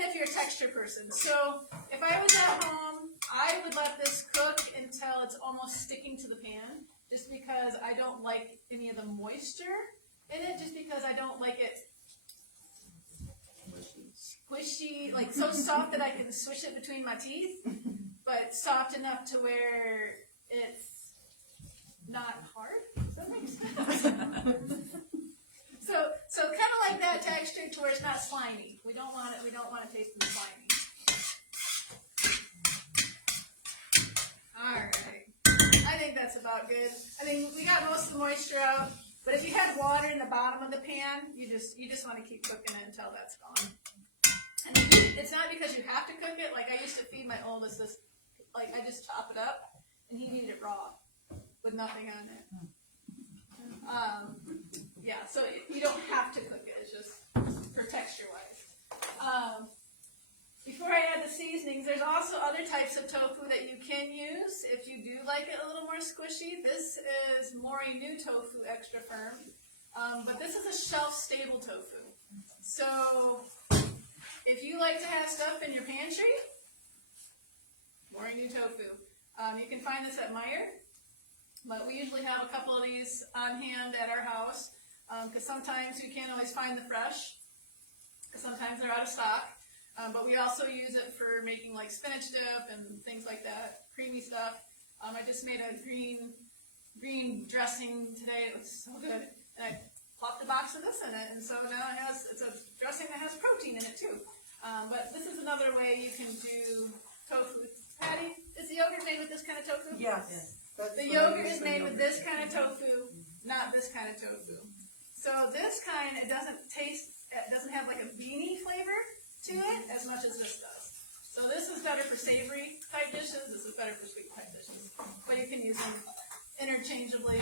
if you're a texture person. So if I was at home, I would let this cook until it's almost sticking to the pan, just because I don't like any of the moisture in it, just because I don't like it squishy, like so soft that I can swish it between my teeth, but soft enough to where it's not hard. Does that make sense? So kind of like that texture to where it's not slimy. We don't want it tasting slimy. Alright. I think that's about good. I think we got most of the moisture out, but if you had water in the bottom of the pan, you just want to keep cooking it until that's gone. And it's not because you have to cook it. Like I used to feed my oldest this, like I just chop it up and he'd eat it raw with nothing on it. Yeah, so you don't have to cook it, it's just for texture-wise. Before I add the seasonings, there's also other types of tofu that you can use if you do like it a little more squishy. This is Mori New Tofu Extra Firm, but this is a shelf-stable tofu. So if you like to have stuff in your pantry, Mori New Tofu. You can find this at Meijer. But we usually have a couple of these on hand at our house, because sometimes we can't always find the fresh, because sometimes they're out of stock. But we also use it for making like spinach dip and things like that, creamy stuff. I just made a green dressing today. It was so good. And I popped a box of this in it, and so now it's a dressing that has protein in it too. But this is another way you can do tofu. Patty, is the yogurt made with this kind of tofu? Yes. The yogurt is made with this kind of tofu, not this kind of tofu. So this kind, it doesn't have like a beanie flavor to it as much as this does. So this is better for savory type dishes, this is better for sweet type dishes. But you can use them interchangeably,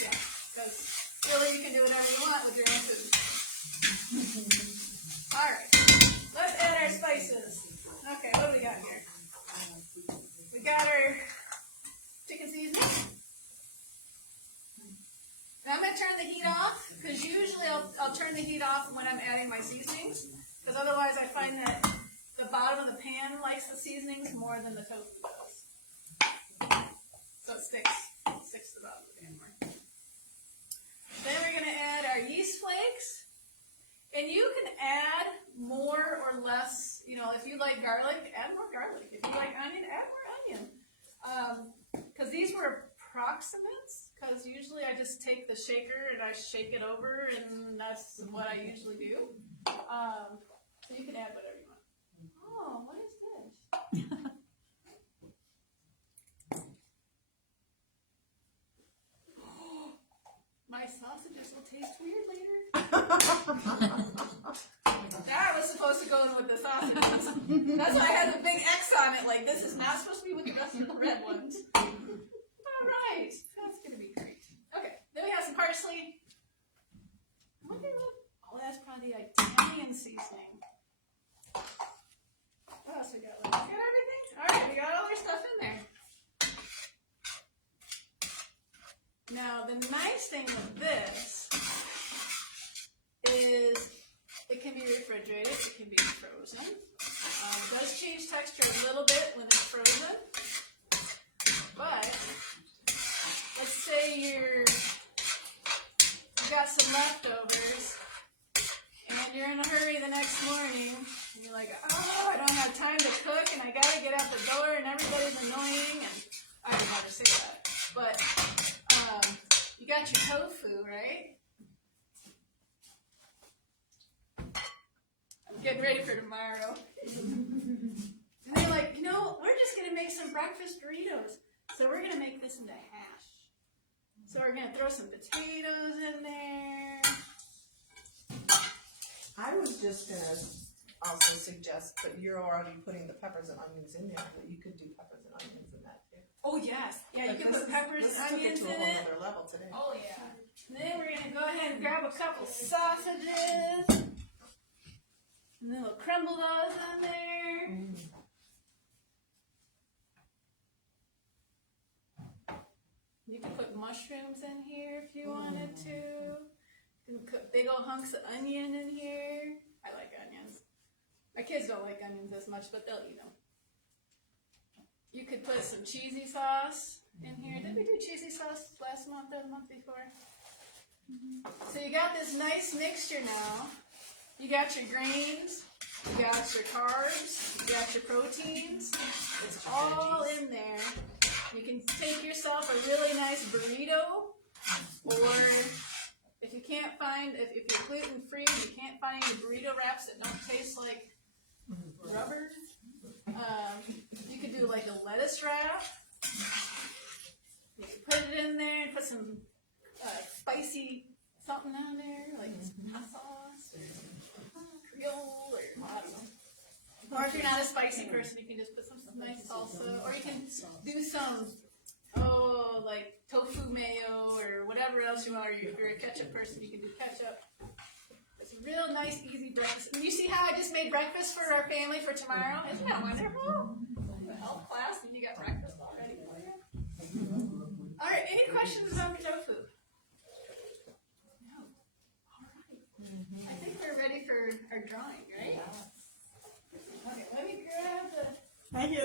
yeah, because really you can do whatever you want with your own food. Alright, let's add our spices. Okay, what do we got here? We got our chicken seasoning. Now I'm going to turn the heat off, because usually I'll turn the heat off when I'm adding my seasonings, because otherwise I find that the bottom of the pan likes the seasonings more than the tofu does. So it sticks to the bottom of the pan more. Then we're going to add our yeast flakes. And you can add more or less, if you like garlic, add more garlic. If you like onion, add more onion. Because these were approximates, because usually I just take the shaker and I shake it over, and that's what I usually do. So you can add whatever you want. Oh, what is this? My sausages will taste weird later. That was supposed to go in with the sausages. That's why I had the big X on it, like this is not supposed to be with the rest of the red ones. Alright, that's gonna be great. Okay, then we have some parsley. Oh, that's probably Italian seasoning. Now, the nice thing with this is it can be refrigerated, it can be frozen. It does change texture a little bit when it's frozen. But let's say you got some leftovers and you're in a hurry the next morning and you're like, oh, I don't have time to cook and I gotta get out the door and everybody's annoying, and I would never say that, but you got your tofu, right? I'm getting ready for tomorrow. And they're like, we're just gonna make some breakfast burritos. So we're gonna make this into hash. So we're gonna throw some potatoes in there. I was just gonna also suggest, but you're already putting the peppers and onions in there, that you could do peppers and onions in that too. Oh yes, yeah, you can put peppers and onions in This took it to a it. whole other level today. Oh yeah. And then we're gonna go ahead and grab a couple sausages. And then we'll crumble those in there. You can put mushrooms in here if you wanted to. You can put big old hunks of onion in here. I like onions. My kids don't like onions as much, but they'll eat them. You could put some cheesy sauce in here. Did we do cheesy sauce last month or the month before? So you got this nice mixture now. You got your grains, you got your carbs, you got your proteins. It's all in there. You can take yourself a really nice burrito, or if you can't find, if you're gluten free, you can't find any burrito wraps that don't taste like rubber. You could do like a lettuce wrap. You can put it in there and put some spicy something on there, like hot sauce or Creole, or I don't know. Or if you're not a spicy person, you can just put some nice salsa, or you can do some, like tofu mayo or whatever else you want. Or if you're a ketchup person, you can do ketchup. It's a real nice, easy breakfast. And you see how I just made breakfast for our family for tomorrow? Isn't that wonderful? The health class, and you got breakfast already for you. All right, any questions about the tofu? No. All right. I think we're ready for our drawing, right? Okay, let me grab the... Thank you.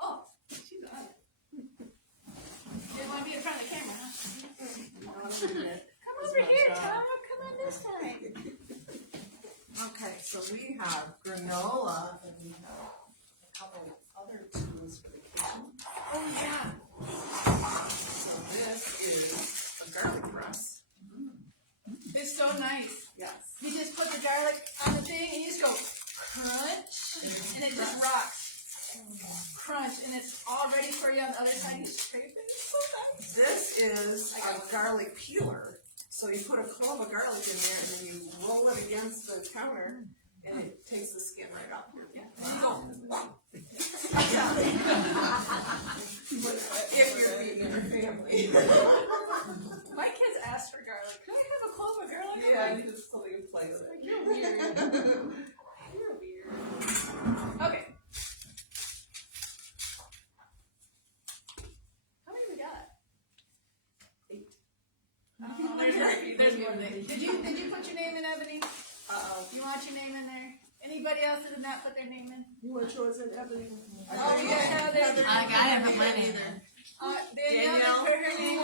Oh, she's on it. Didn't want to be in front of the camera, huh? Come over here, Tom. Come on this side. Okay, so we have granola, and we have a couple other tools for the kitchen. Oh, yeah. So this is a garlic press. It's so nice. Yes. You just put the garlic on the thing and you just go crunch, and it just rocks. Crunch, and it's all ready for you on the other side. You scrape it. It's so nice. This is a garlic peeler. So you put a clove of garlic in there, and then you roll it against the counter, and it takes the skin right off. Yeah. If you're feeding your family. My kids ask for garlic. Can I have a clove of garlic? Yeah, you just slowly play with it. You're weird. You're weird. Okay. How many we got? 8. There's more than 8. Did you put your name in, Ebony? You want your name in there? Anybody else that did not put their name in? You want yours in, Ebony? Oh, you got Heather. I didn't put my name in. Danielle didn't put her name in.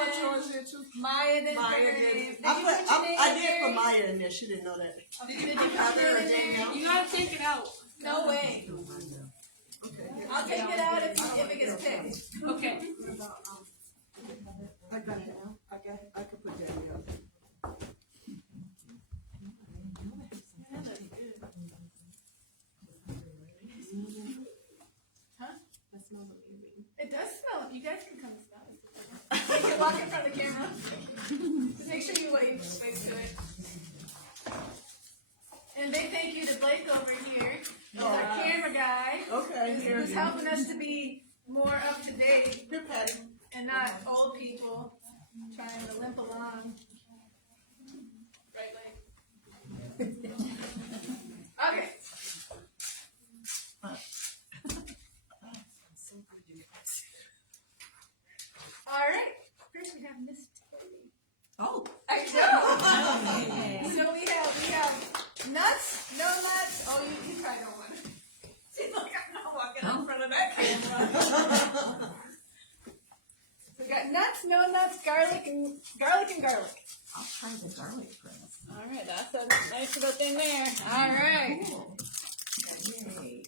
Maya didn't put her name. Did you put your name I in did there? put Maya in there. She didn't know that. Did you put your name in there? You gotta take it out. No way. Okay. I'll take it out if it gets picked. Okay. I got it now. I could put that in. Huh? That smells amazing. It does smell. You guys can come and smell it. You can walk in front of the camera. Just make sure you wave to it. And big thank you to Blake over here. He's our camera guy. Okay, here Who's you helping us to be more up to date Here, Patty. and not old people trying to limp along. Right, Blake? Okay. All right. First we have Miss got nuts, no nuts, garlic, and garlic. I'll try the garlic press. All right, that's a nice little thing there. All right. Cool. Yay.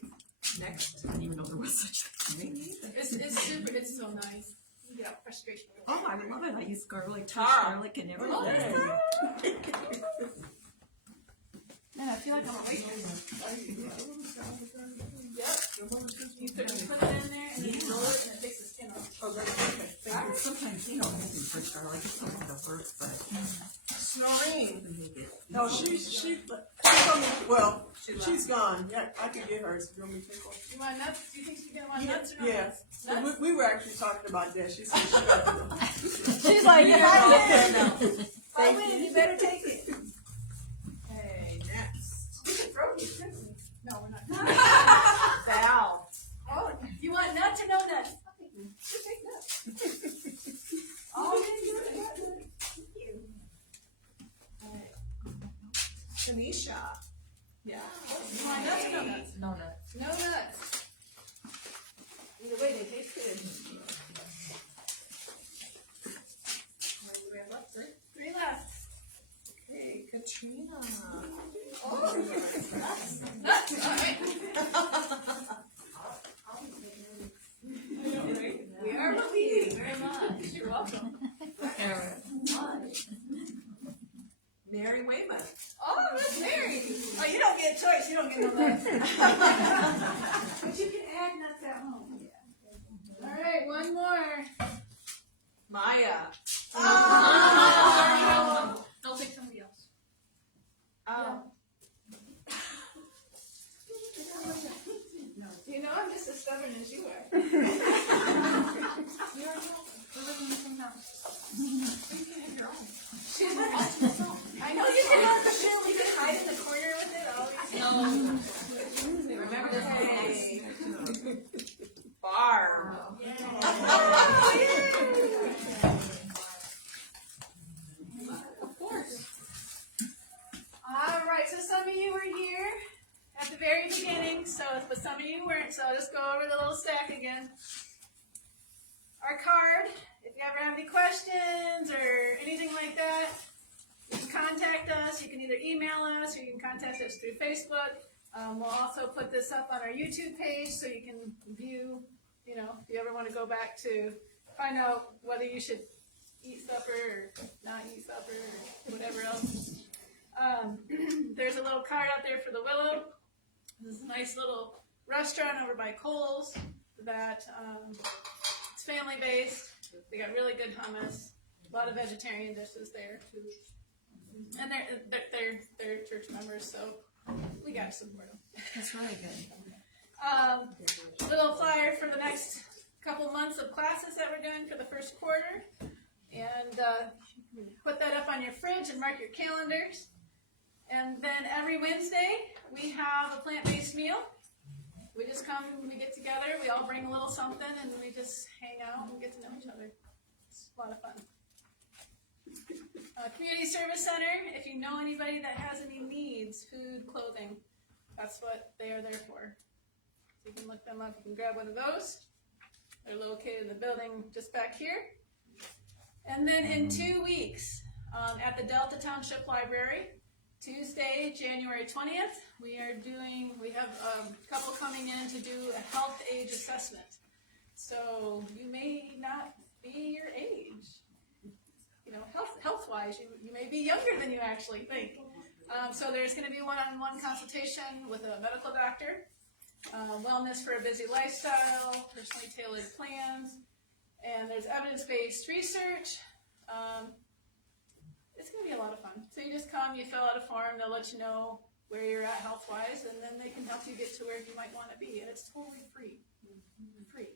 Next. I didn't even know there was such a thing. It's super, it's so nice. You get out frustration. Oh, I love it. I use garlic, Tara. garlic, and everything. Man, I feel like I'm a waitress. Yep. You put it in there and then you roll it and it takes the skin off. Oh, that's okay. Thank you. Sometimes, you know, making fresh garlic is a lot of work, but Snoreen. we make it. No, she told me, well, she's gone. Yeah, I can get hers. You want me to take one? You want nuts? Do you think she's gonna want nuts or not? Yeah. Nuts? We were actually talking about that. She said she got them. She's like, if I win, if I Thank win, you. you better take it. Okay, next. We can throw these, couldn't we? No, we're not. Val. Oh, you want nuts or no nuts? Just take nuts. Oh, you didn't do it. Thank you. Tanisha. Yeah. You want nuts or no nuts? No nuts. No nuts. Either way, they taste good. What do we have left? Three? 3 left. Okay, Katrina. Oh, nuts. Nuts. All right. We are what we eat. Very much. You're welcome. Mary Weymouth. Oh, that's Mary. Oh, you don't get a choice. You don't get no nuts. But you can add nuts at home. All right, one more. Maya. I'll take somebody else. You know, I'm just as stubborn as you are. We live in the same house. You can have your own. I know you can have the shit. We can hide in the corner with it. Always. No. Remember this Barb. Of course. All right, so some of you were here at the very beginning, but some of you weren't, so I'll just go over the little stack again. Our card, if you ever have any questions or anything like that, you can contact us. You can either email us or you can contact us through Facebook. We'll also put this up on our YouTube page so you can view, if you ever want to go back to find out whether you should eat supper or not eat supper or whatever else. There's a little card out there for the Willow. This is a nice little restaurant over by Kohl's that it's family based. They got really good hummus, a lot of vegetarian dishes there too. And they're church members, so we got to support them. That's really good. Little flyer for the next couple months of classes that we're doing for the first quarter. And put that up on your fridge and mark your calendars. And then every Wednesday, we have a plant-based meal. We just come, we get together, we all bring a little something, and we just hang out and get to know each other. It's a lot of fun. Community Service Center, if you know anybody that has any needs, food, clothing, that's what they are there for. So you can look them up, you can grab one of those. They're located in the building just back here. And then in 2 weeks, at the Delta Township Library, Tuesday, January 20th, we have a couple coming in to do a health age assessment. So you may not be your age. Health-wise, you may be younger than you actually think. So there's going to be one-on-one consultation with a medical doctor, wellness for a busy lifestyle, personally tailored plans, and there's evidence-based research. It's going to be a lot of fun. So you just come, you fill out a form, they'll let you know where you're at health-wise, and then they can help you get to where you might want to be, and it's totally free. Free.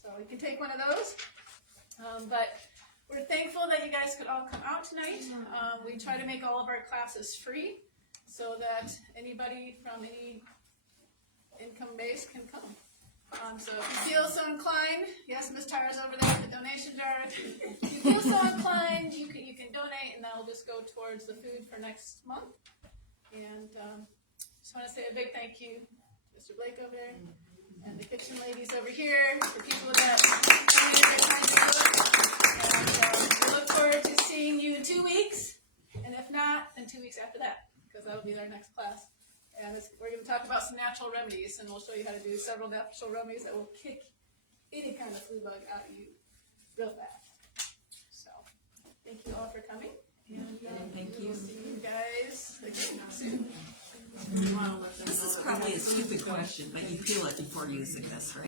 So you can take one of those. But we're thankful that you guys could all come out tonight. We try to make all of our classes free so that anybody from any income base can come. So if you feel so inclined, yes, Ms. Tara's over there with the donation jar. If you feel so inclined, you can donate, and that'll just go towards the food for next month. And just want to say a big thank you to Mr. Blake over there and the kitchen ladies over here, the people that donated their time to do it. We look forward to seeing you in 2 weeks, and if not, then 2 weeks after that, because that'll be our next class. And we're going to talk about some natural remedies, and we'll show you how to do several natural remedies that will kick any kind of flu bug out of you real fast. So, thank you all for coming, and Thank we you. will see you guys again soon. This is probably a stupid question, but you feel it before using this, right?